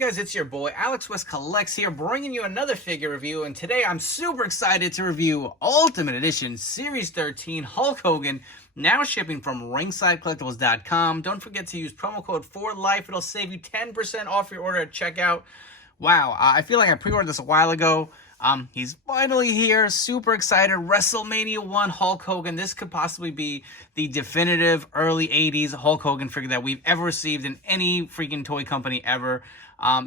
guys? It's your boy Alex West Collects here, bringing you another figure review. And today I'm super excited to review Ultimate Edition Series 13 Hulk Hogan, now shipping from ringsidecollectibles.com. Don't forget to use promo code FORLIFE. It'll save you 10% off your order at checkout. Wow, I feel like I pre-ordered this a while ago. He's finally here. Super excited. WrestleMania 1 Hulk Hogan. This could possibly be the definitive early 80s Hulk Hogan figure that we've ever received in any freaking toy company ever.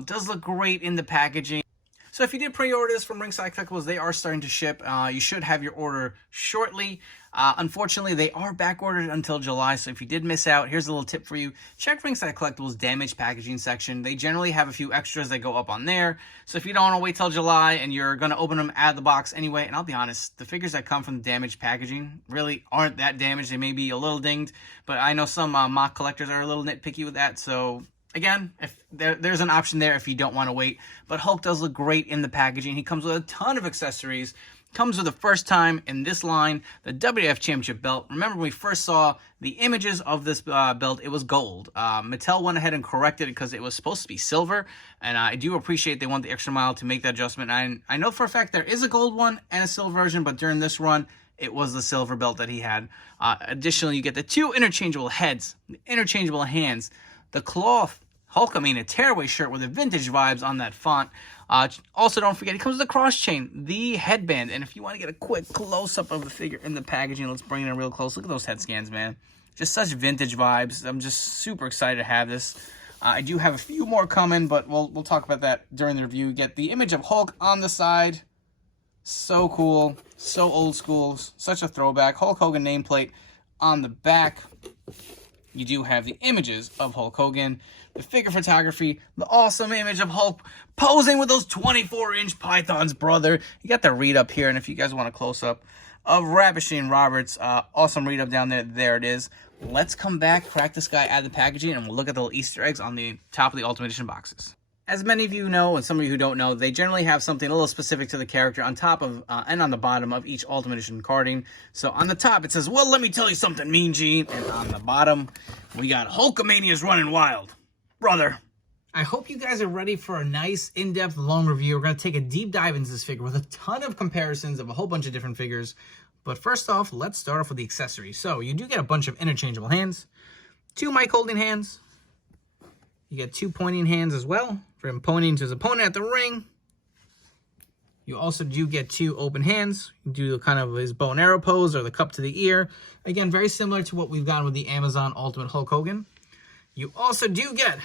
Does look great in the packaging. So if you did pre-order this from Ringside Collectibles, they are starting to ship. You should have your order shortly. Unfortunately, they are back-ordered until July, so if you did miss out, here's a little tip for you. Check Ringside Collectibles' damaged packaging section. They generally have a few extras that go up on there. So if you don't want to wait till July and you're going to open them out of the box anyway, and I'll be honest, the figures that come from the damaged packaging really aren't that damaged. They may be a little dinged, but I know some mock collectors are a little nitpicky with that, so again, if there's an option there if you don't want to wait. But Hulk does look great in the packaging. He comes with a ton of accessories. Comes with the first time in this line, the WWF Championship belt. Remember when we first saw the images of this belt, it was gold. Mattel went ahead and corrected it because it was supposed to be silver. And I do appreciate they went the extra mile to make that adjustment. I know for a fact there is a gold one and a silver version, but during this run, it was the silver belt that he had. Additionally, you get the two interchangeable heads, the interchangeable hands, the cloth Hulkamania tearaway shirt with the vintage vibes on that font. Also, don't forget, it comes with a cross chain, the headband. And if you want to get a quick close-up of the figure in the packaging, let's bring it in real close. Look at those head scans, man. Just such vintage vibes. I'm just super excited to have this. I do have a few more coming, but we'll talk about that during the review. You get the image of Hulk on the side. So cool. So old school. Such a throwback. Hulk Hogan nameplate on the back. You do have the images of Hulk Hogan, the figure photography, the awesome image of Hulk posing with those 24-inch pythons, brother. You got the read-up here, and if you guys want a close-up of Ravishing Roberts, awesome read-up down there. There it is. Let's come back, crack this guy out of the packaging, and we'll look at the little Easter eggs on the top of the Ultimate Edition boxes. As many of you know, and some of you who don't know, they generally have something a little specific to the character on top of and on the bottom of each Ultimate Edition carding. So on the top, it says, well, let me tell you something, Mean Gene. And on the bottom, we got Hulkamania's running wild. Brother. I hope you guys are ready for a nice, in-depth, long review. We're going to take a deep dive into this figure with a ton of comparisons of a whole bunch of different figures. But first off, let's start off with the accessories. So you do get a bunch of interchangeable hands, two mic holding hands. You get two pointing hands as well for him pointing to his opponent at the ring. You also do get two open hands. You do kind of his bow and arrow pose or the cup to the ear. Again, very similar to what we've gotten with the Amazon Ultimate Hulk Hogan. You also do get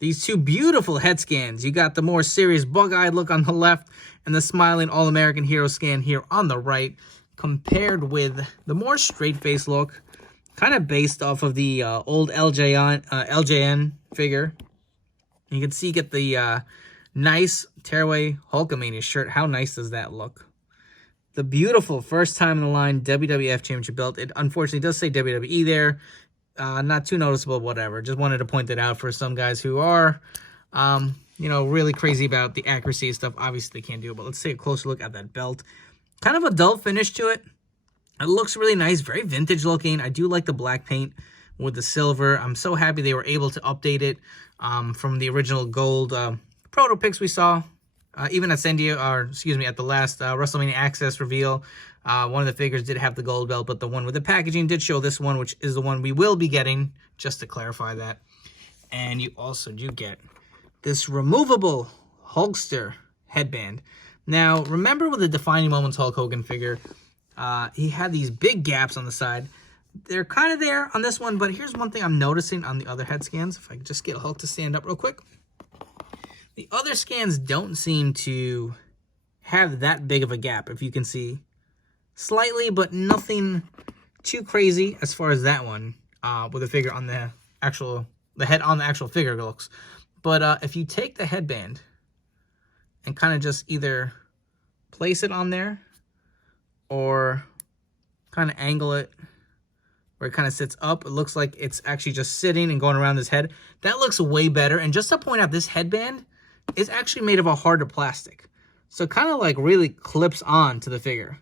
these two beautiful head scans. You got the more serious bug-eyed look on the left and the smiling All-American Hero scan here on the right, compared with the more straight-faced look, kind of based off of the old LJN figure. And you can see you get the nice tearaway Hulkamania shirt. How nice does that look? The beautiful first time in the line WWF Championship belt. It unfortunately does say WWE there. Not too noticeable, whatever. Just wanted to point that out for some guys who are, you know, really crazy about the accuracy and stuff. Obviously, they can't do it, but let's take a closer look at that belt. Kind of a dull finish to it. It looks really nice, very vintage looking. I do like the black paint with the silver. I'm so happy they were able to update it from the original gold proto pics we saw. Even at at the last WrestleMania Access reveal, one of the figures did have the gold belt, but the one with the packaging did show this one, which is the one we will be getting, just to clarify that. And you also do get this removable Hulkster headband. Now, remember with the Defining Moments Hulk Hogan figure, he had these big gaps on the side. They're kind of there on this one, but here's one thing I'm noticing on the other head scans. If I could just get Hulk to stand up real quick. The other scans don't seem to have that big of a gap, if you can see. Slightly, but nothing too crazy as far as that one, with the figure on the head on the actual figure looks. But if you take the headband and kind of just either place it on there or kind of angle it where it kind of sits up, it looks like it's actually just sitting and going around his head. That looks way better. And just to point out, this headband is actually made of a harder plastic. So it kind of like really clips on to the figure.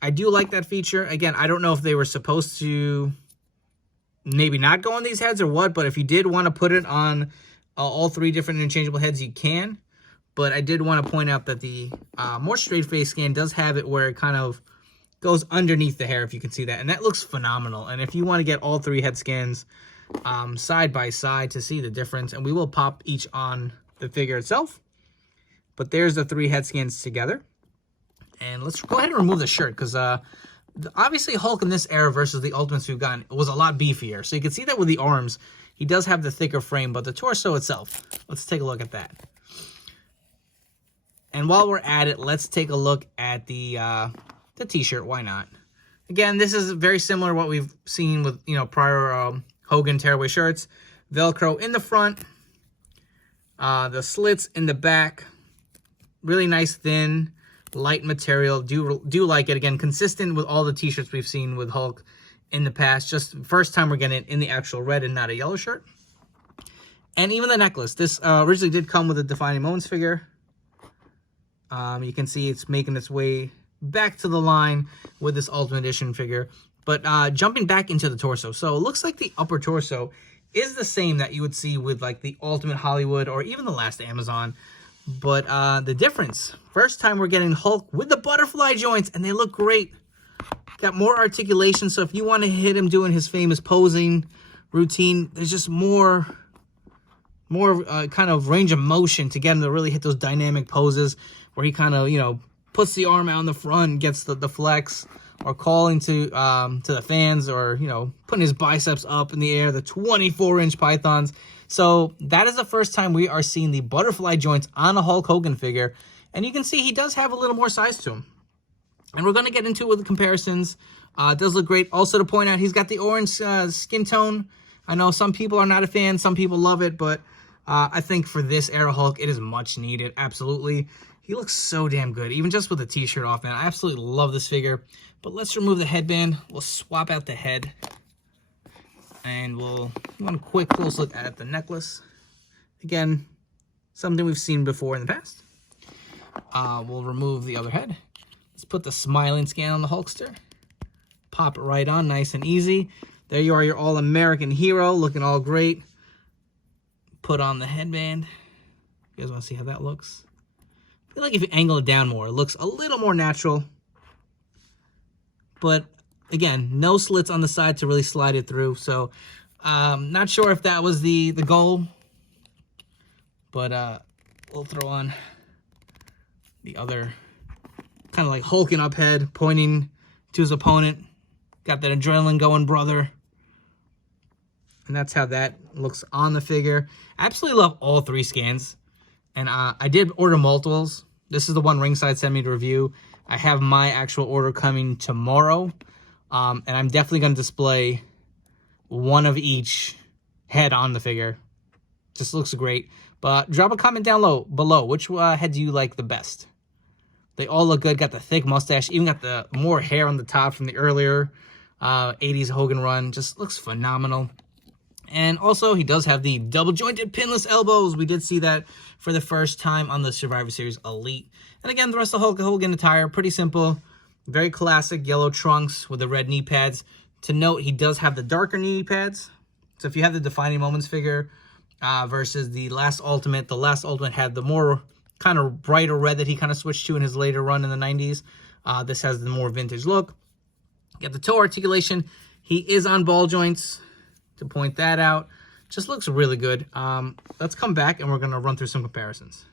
I do like that feature. Again, I don't know if they were supposed to maybe not go on these heads or what, but if you did want to put it on all 3 different interchangeable heads, you can. But I did want to point out that the more straight face scan does have it where it kind of goes underneath the hair, if you can see that. And that looks phenomenal. And if you want to get all 3 head scans side by side to see the difference, and we will pop each on the figure itself. But there's the 3 head scans together. And let's go ahead and remove the shirt, because obviously Hulk in this era versus the Ultimates we've gotten was a lot beefier. So you can see that with the arms, he does have the thicker frame, but the torso itself, let's take a look at that. And while we're at it, let's take a look at the t-shirt. Why not? Again, this is very similar to what we've seen with, prior Hogan tearaway shirts. Velcro in the front, the slits in the back, really nice thin light material. Do like it. Again, consistent with all the t-shirts we've seen with Hulk in the past. Just first time we're getting it in the actual red and not a yellow shirt. And even the necklace. This originally did come with a Defining Moments figure. You can see it's making its way back to the line with this Ultimate Edition figure. But jumping back into the torso. So it looks like the upper torso is the same that you would see with like the Ultimate Hollywood or even the last Amazon. But the difference, first time we're getting Hulk with the butterfly joints, and they look great. Got more articulation, so if you want to hit him doing his famous posing routine, there's just more kind of range of motion to get him to really hit those dynamic poses where he kind of, puts the arm out in the front and gets the flex, or calling to the fans, or, putting his biceps up in the air, the 24-inch pythons. So that is the first time we are seeing the butterfly joints on a Hulk Hogan figure. And you can see he does have a little more size to him. And we're going to get into it with the comparisons. It does look great. Also to point out, he's got the orange skin tone. I know some people are not a fan. Some people love it. But I think for this era Hulk, it is much needed. Absolutely. He looks so damn good. Even just with the t-shirt off, man. I absolutely love this figure. But let's remove the headband. We'll swap out the head. And we'll want a quick close look at the necklace. Again, something we've seen before in the past. We'll remove the other head. Let's put the smiling scan on the Hulkster. Pop it right on, nice and easy. There you are, your all-American hero, looking all great. Put on the headband. You guys want to see how that looks? I feel like if you angle it down more, it looks a little more natural. But again, no slits on the side to really slide it through. So, not sure if that was the goal. But we'll throw on the other kind of like hulking up head, pointing to his opponent. Got that adrenaline going, brother. And that's how that looks on the figure. Absolutely love all 3 scans. And I did order multiples. This is the one Ringside sent me to review. I have my actual order coming tomorrow. And I'm definitely going to display one of each head on the figure. Just looks great. But drop a comment down below. Which head do you like the best? They all look good. Got the thick mustache. Even got the more hair on the top from the earlier 80s Hogan run. Just looks phenomenal. And also, he does have the double-jointed pinless elbows. We did see that for the first time on the Survivor Series Elite. And again, the rest of Hulk Hogan attire, pretty simple. Very classic yellow trunks with the red knee pads. To note, he does have the darker knee pads. So if you have the Defining Moments figure versus the last Ultimate had the more kind of brighter red that he kind of switched to in his later run in the 90s. This has the more vintage look. Get the toe articulation. He is on ball joints, to point that out. Just looks really good. Let's come back and we're going to run through some comparisons.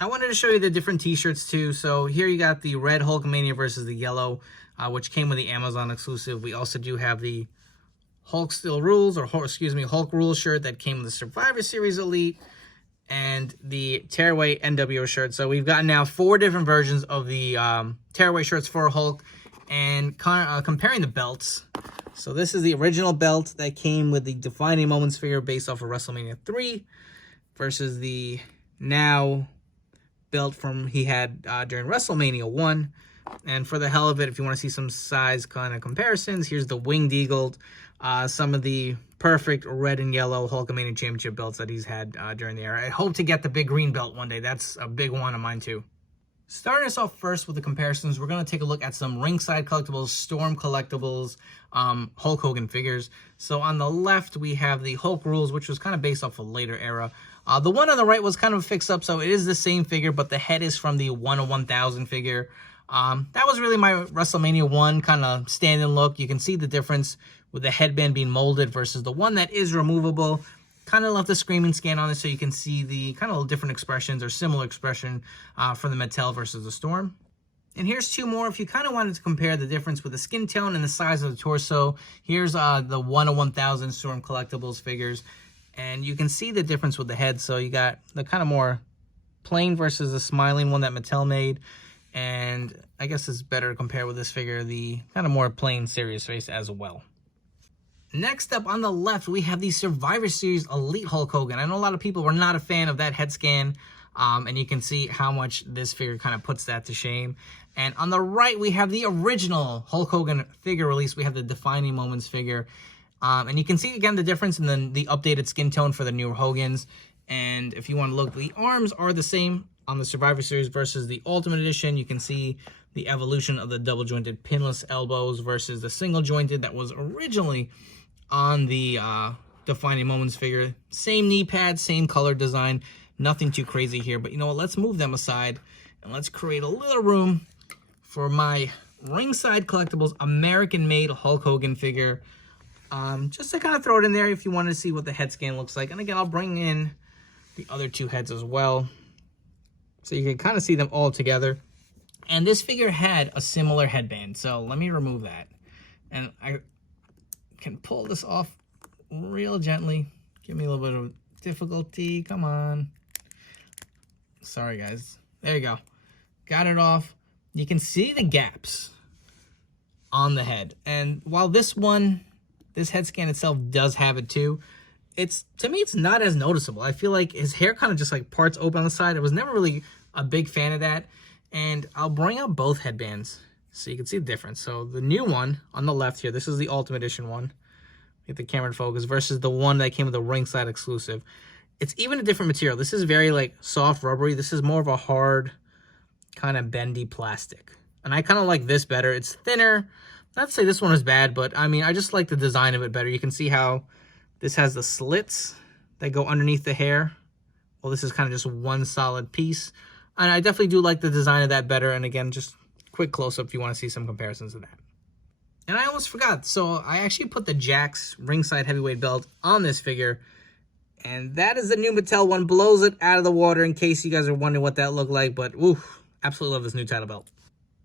I wanted to show you the different t-shirts too. So here you got the red Hulkamania versus the yellow, which came with the Amazon exclusive. We also do have the Hulk Still Rules, or excuse me, Hulk Rules shirt that came with the Survivor Series Elite, and the Tearaway NWO shirt. So we've got now 4 different versions of the Tearaway shirts for Hulk, and comparing the belts. So this is the original belt that came with the Defining Moments figure based off of WrestleMania 3 versus the now belt from he had during WrestleMania 1. And for the hell of it, if you want to see some size kind of comparisons, here's the Winged Eagle, some of the perfect red and yellow Hulkamania Championship belts that he's had during the era. I hope to get the big green belt one day. That's a big one of mine too. Starting us off first with the comparisons, we're going to take a look at some Ringside Collectibles, Storm Collectibles, Hulk Hogan figures. So on the left, we have the Hulk Rules, which was kind of based off a later era. The one on the right was kind of fixed up, so it is the same figure, but the head is from the 1/1000 figure. That was really my WrestleMania 1 kind of stand-in look. You can see the difference with the headband being molded versus the one that is removable. Kind of left the screaming scan on it so you can see the kind of different expressions or similar expression for the Mattel versus the Storm. And here's two more. If you kind of wanted to compare the difference with the skin tone and the size of the torso, here's the 1/1000 Storm Collectibles figures. And you can see the difference with the head. So you got the kind of more plain versus the smiling one that Mattel made. And I guess it's better to compare with this figure, the kind of more plain serious face as well. Next up on the left, we have the Survivor Series Elite Hulk Hogan. I know a lot of people were not a fan of that head scan, and you can see how much this figure kind of puts that to shame. And on the right, we have the original Hulk Hogan figure release. We have the Defining Moments figure. And you can see, again, the difference in the updated skin tone for the newer Hogans. And if you want to look, the arms are the same on the Survivor Series versus the Ultimate Edition. You can see the evolution of the double-jointed pinless elbows versus the single-jointed that was originally on the Defining Moments figure. Same knee pad, same color design, nothing too crazy here. But you know what, let's move them aside and let's create a little room for my Ringside Collectibles American-made Hulk Hogan figure. Just to kind of throw it in there if you want to see what the head scan looks like. And again, I'll bring in the other two heads as well, so you can kind of see them all together. And this figure had a similar headband, so let me remove that. And I can pull this off real gently. Give me a little bit of difficulty. Come on. Sorry, guys. There you go. Got it off. You can see the gaps on the head. And while this head scan itself does have it too, to me, it's not as noticeable. I feel like his hair kind of just like parts open on the side. I was never really a big fan of that. And I'll bring out both headbands so you can see the difference. So the new one on the left here, this is the Ultimate Edition one. Get the camera in focus versus the one that came with the Ringside exclusive. It's even a different material. This is very like soft, rubbery. This is more of a hard, kind of bendy plastic. And I kind of like this better. It's thinner. Not to say this one is bad, but I mean, I just like the design of it better. You can see how this has the slits that go underneath the hair. Well, this is kind of just one solid piece. And I definitely do like the design of that better. And again, just quick close-up if you want to see some comparisons of that. And I almost forgot. So I actually put the Jakks Ringside Heavyweight Belt on this figure. And that is the new Mattel one. Blows it out of the water in case you guys are wondering what that looked like. But, oof, absolutely love this new title belt.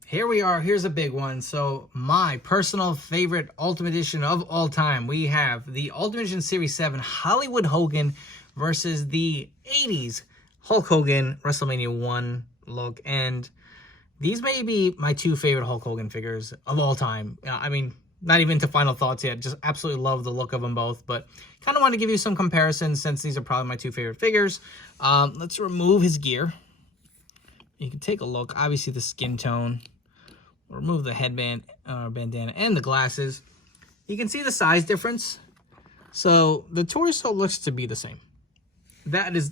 Here we are. Here's a big one. So my personal favorite Ultimate Edition of all time. We have the Ultimate Edition Series 7 Hollywood Hogan versus the 80s Hulk Hogan WrestleMania 1 look. And these may be my two favorite Hulk Hogan figures of all time. I mean, not even to final thoughts yet. Just absolutely love the look of them both. But kind of want to give you some comparisons since these are probably my two favorite figures. Let's remove his gear. You can take a look. Obviously, the skin tone. Remove the headband, bandana, and the glasses. You can see the size difference. So the torso looks to be the same. That is,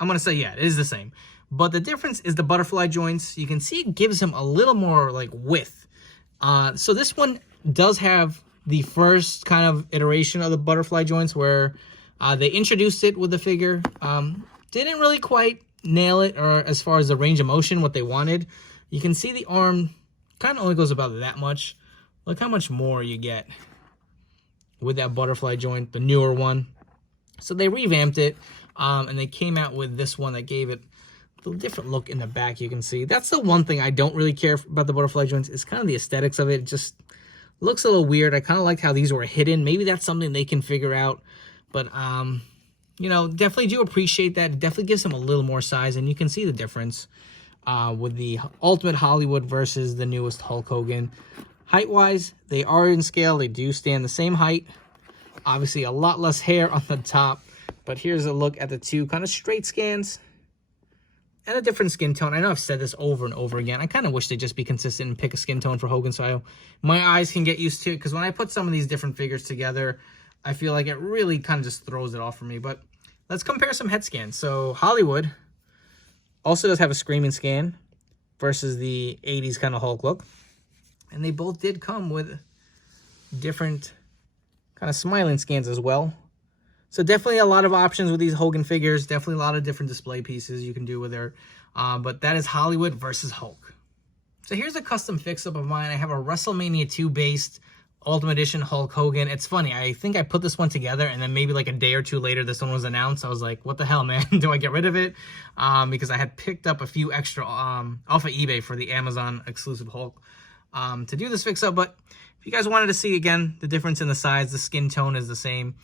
I'm going to say, yeah, it is the same. But the difference is the butterfly joints. You can see it gives him a little more like width. So this one does have the first kind of iteration of the butterfly joints where they introduced it with the figure. Didn't really quite nail it, or as far as the range of motion, what they wanted. You can see the arm kind of only goes about that much. Look how much more you get with that butterfly joint, the newer one. So they revamped it, and they came out with this one that gave it a little different look in the back. You can see that's the one thing I don't really care about the butterfly joints. Is kind of the aesthetics of it. It just looks a little weird. I kind of like how these were hidden. Maybe that's something they can figure out. But you know, definitely do appreciate that. It definitely gives them a little more size, and you can see the difference with the Ultimate Hollywood versus the newest Hulk Hogan. Height-wise, they are in scale. They do stand the same height. Obviously, a lot less hair on the top. But here's a look at the two kind of straight scans and a different skin tone. I know I've said this over and over again. I kind of wish they'd just be consistent and pick a skin tone for Hogan so my eyes can get used to it. Because when I put some of these different figures together, I feel like it really kind of just throws it off for me. But let's compare some head scans. So Hollywood also does have a screaming scan. versus the 80s kind of Hulk look. And they both did come with different kind of smiling scans as well. So definitely a lot of options with these Hogan figures. Definitely a lot of different display pieces you can do with her. But that is Hollywood versus Hulk. So here's a custom fix-up of mine. I have a WrestleMania 2 based Ultimate Edition Hulk Hogan. It's funny, I think I put this one together, and then maybe like a day or two later, this one was announced. I was like, what the hell, man? Do I get rid of it? Because I had picked up a few extra off of eBay for the Amazon exclusive Hulk to do this fix-up. But if you guys wanted to see, again, the difference in the size, the skin tone is the same.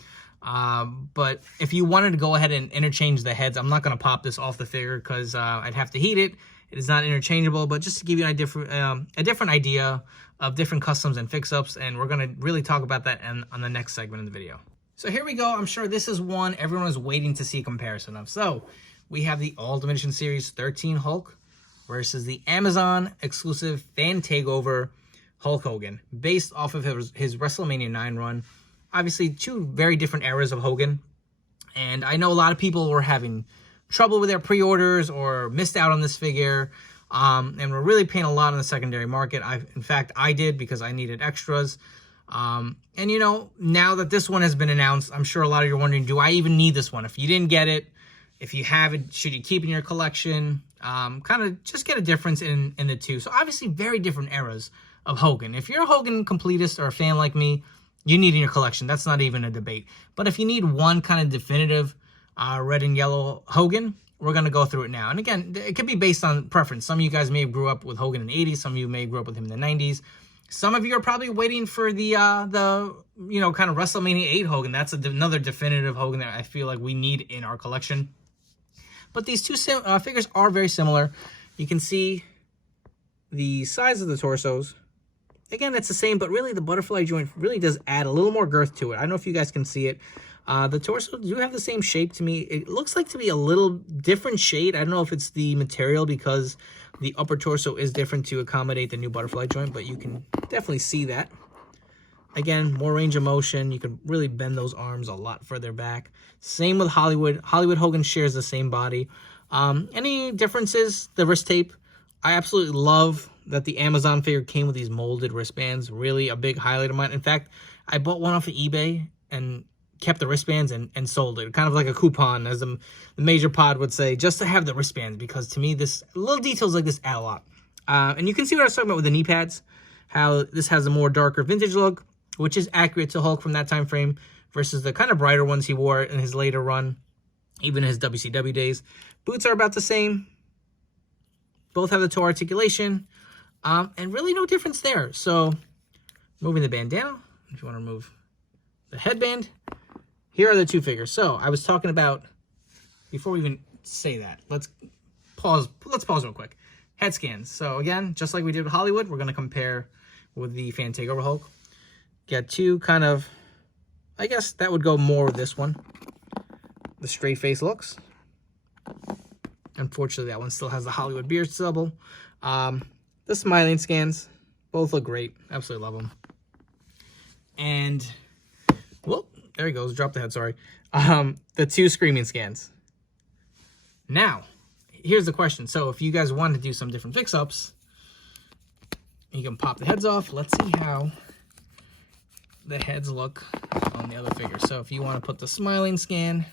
But if you wanted to go ahead and interchange the heads, I'm not going to pop this off the figure because I'd have to heat it. It is not interchangeable, but just to give you a different idea of different customs and fix-ups, and we're going to really talk about that on the next segment of the video. So here we go. I'm sure this is one everyone is waiting to see a comparison of. So we have the Ultimate Edition Series 13 Hulk versus the Amazon exclusive Fan Takeover Hulk Hogan, based off of his WrestleMania 9 run. Obviously, two very different eras of Hogan, and I know a lot of people were having trouble with their pre-orders or missed out on this figure, and we're really paying a lot on the secondary market. In fact, I did because I needed extras. And you know, now that this one has been announced, I'm sure a lot of you are wondering, do I even need this one? If you didn't get it, if you have it, should you keep it in your collection? Kind of just get a difference in the two. So obviously, very different eras of Hogan. If you're a Hogan completist or a fan like me, you need it in your collection. That's not even a debate. But if you need one kind of definitive red and yellow Hogan, we're going to go through it now. And again, it could be based on preference. Some of you guys may have grew up with Hogan in the 80s. Some of you may have grew up with him in the 90s. Some of you are probably waiting for the you know, kind of WrestleMania 8 Hogan. That's another definitive Hogan that I feel like we need in our collection. But these two figures are very similar. You can see the size of the torsos. Again, it's the same, but really the butterfly joint really does add a little more girth to it. I don't know if you guys can see it. The torso do have the same shape to me. It looks like to be a little different shade. I don't know if it's the material because the upper torso is different to accommodate the new butterfly joint, but you can definitely see that. Again, more range of motion. You can really bend those arms a lot further back. Same with Hollywood. Hollywood Hogan shares the same body. Any differences? The wrist tape. I absolutely love that the Amazon figure came with these molded wristbands. Really a big highlight of mine. In fact, I bought one off of eBay and kept the wristbands and sold it. Kind of like a coupon, as the major pod would say, just to have the wristbands, because to me, this little details like this add a lot. And you can see what I was talking about with the knee pads, how this has a more darker vintage look, which is accurate to Hulk from that time frame, versus the kind of brighter ones he wore in his later run, even his WCW days. Boots are about the same. Both have the toe articulation, and really no difference there. So, moving the bandana, if you want to remove the headband, here are the two figures. So, I was talking about, before we even say that, let's pause real quick. Head scans. So, again, just like we did with Hollywood, we're going to compare with the Fan Takeover Hulk. Got two kind of, I guess that would go more with this one. The straight face looks. Unfortunately, that one still has the Hollywood beard stubble. The smiling scans, both look great. Absolutely love them. And, well, there he goes. Drop the head, sorry. The two screaming scans. Now, here's the question. So, if you guys want to do some different fix-ups, you can pop the heads off. Let's see how the heads look on the other figure. So, if you want to put the smiling scan,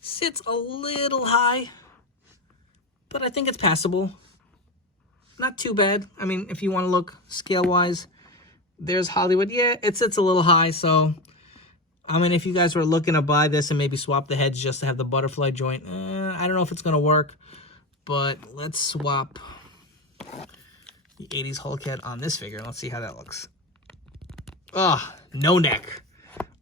sits a little high, but I think it's passable. Not too bad. I mean, if you want to look scale-wise, there's Hollywood. Yeah, it sits a little high, so I mean, if you guys were looking to buy this and maybe swap the heads just to have the butterfly joint, I don't know if it's going to work, but let's swap the 80s Hulk head on this figure. Let's see how that looks. Oh, no neck.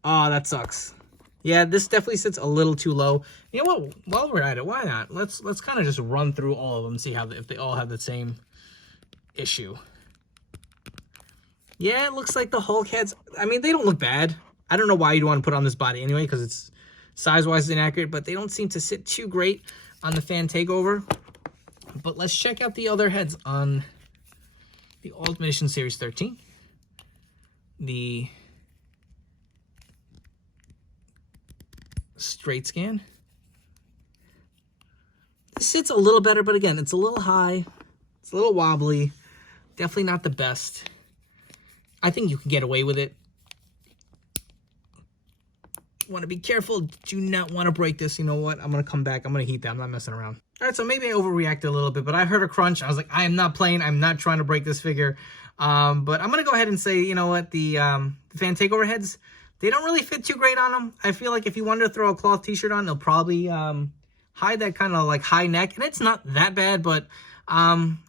Oh, that sucks. Yeah, this definitely sits a little too low. You know what? While we're at it, why not? Let's kind of just run through all of them and see how if they all have the same issue. Yeah, it looks like the Hulk heads, I mean, they don't look bad. I don't know why you'd want to put on this body anyway, because it's size-wise inaccurate, but they don't seem to sit too great on the Fan Takeover. But let's check out the other heads on the Ultimate Edition Series 13. The straight scan. It sits a little better, but again, it's a little high. It's a little wobbly. Definitely not the best. I think you can get away with it. Want to be careful. Do not want to break this. You know what? I'm going to come back. I'm going to heat that. I'm not messing around. All right, so maybe I overreacted a little bit, but I heard a crunch. I was like, I am not playing. I'm not trying to break this figure. But I'm going to go ahead and say, you know what? The fan takeover heads, they don't really fit too great on them. I feel like if you wanted to throw a cloth t-shirt on, they'll probably hide that kind of like high neck. And it's not that bad, but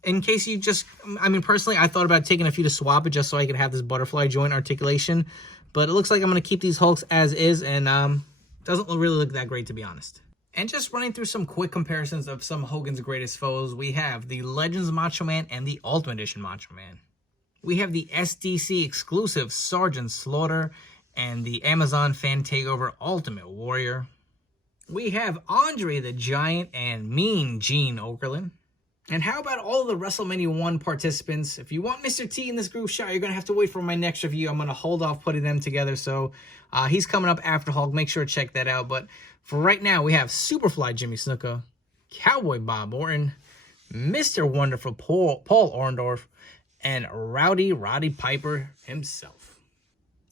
in case you just, I mean, personally, I thought about taking a few to swap it just so I could have this butterfly joint articulation. But it looks like I'm going to keep these Hulks as is, and doesn't really look that great, to be honest. And just running through some quick comparisons of some Hogan's greatest foes, we have the Legends Macho Man and the Ultimate Edition Macho Man. We have the SDC exclusive Sergeant Slaughter and the Amazon Fan Takeover Ultimate Warrior. We have Andre the Giant and Mean Gene Okerlund. And how about all the WrestleMania 1 participants? If you want Mr. T in this group shot, you're going to have to wait for my next review. I'm going to hold off putting them together. So he's coming up after Hulk. Make sure to check that out. But for right now, we have Superfly Jimmy Snuka, Cowboy Bob Orton, Mr. Wonderful Paul Orndorff, and Rowdy Roddy Piper himself.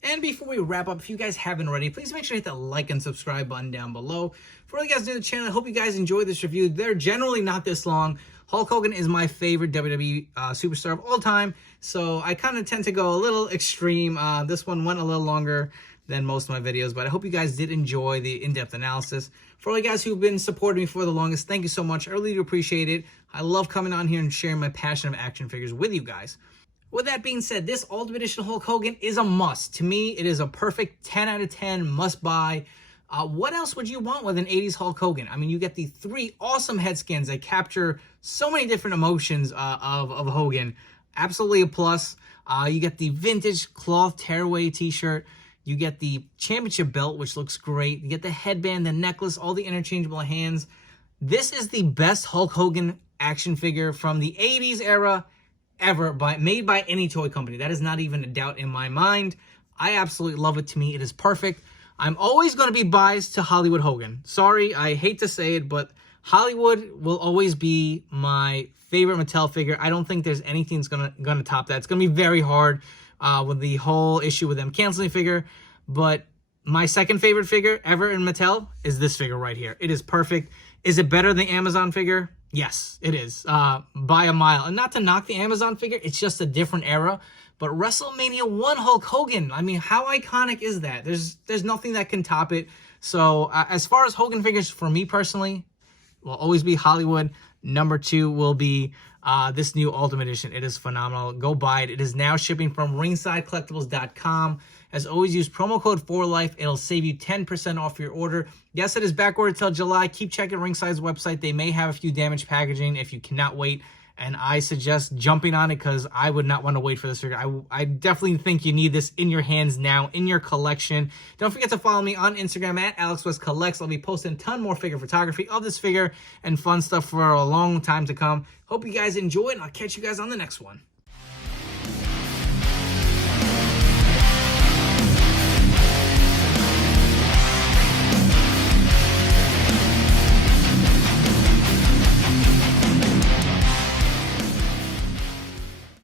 And before we wrap up, if you guys haven't already, please make sure to hit that like and subscribe button down below. For all you guys new to the channel, I hope you guys enjoyed this review. They're generally not this long. Hulk Hogan is my favorite WWE superstar of all time, so I kind of tend to go a little extreme. This one went a little longer than most of my videos, but I hope you guys did enjoy the in-depth analysis. For all you guys who've been supporting me for the longest, thank you so much. I really do appreciate it. I love coming on here and sharing my passion of action figures with you guys. With that being said, this Ultimate Edition Hulk Hogan is a must. To me, it is a perfect 10 out of 10 must-buy. What else would you want with an 80s Hulk Hogan? I mean, you get the 3 awesome head scans that capture so many different emotions of Hogan. Absolutely a plus. You get the vintage cloth tearaway t-shirt. You get the championship belt, which looks great. You get the headband, the necklace, all the interchangeable hands. This is the best Hulk Hogan action figure from the 80s era ever made by any toy company. That is not even a doubt in my mind. I absolutely love it. To me, it is perfect. I'm always going to be biased to Hollywood Hogan. Sorry, I hate to say it, but Hollywood will always be my favorite Mattel figure. I don't think there's anything that's gonna top that. It's going to be very hard with the whole issue with them canceling figure. But my second favorite figure ever in Mattel is this figure right here. It is perfect. Is it better than the Amazon figure? Yes, it is. By a mile. And not to knock the Amazon figure, it's just a different era. But WrestleMania 1 Hulk Hogan, I mean, how iconic is that? There's nothing that can top it. So as far as Hogan figures, for me personally, will always be Hollywood. Number 2 will be this new Ultimate Edition. It is phenomenal. Go buy it. It is now shipping from ringsidecollectibles.com. As always, use promo code 4LIFE. It'll save you 10% off your order. Yes, it is backordered till July. Keep checking Ringside's website. They may have a few damaged packaging if you cannot wait. And I suggest jumping on it because I would not want to wait for this figure. I definitely think you need this in your hands now, in your collection. Don't forget to follow me on Instagram at AlexWestCollects. I'll be posting a ton more figure photography of this figure and fun stuff for a long time to come. Hope you guys enjoy, and I'll catch you guys on the next one.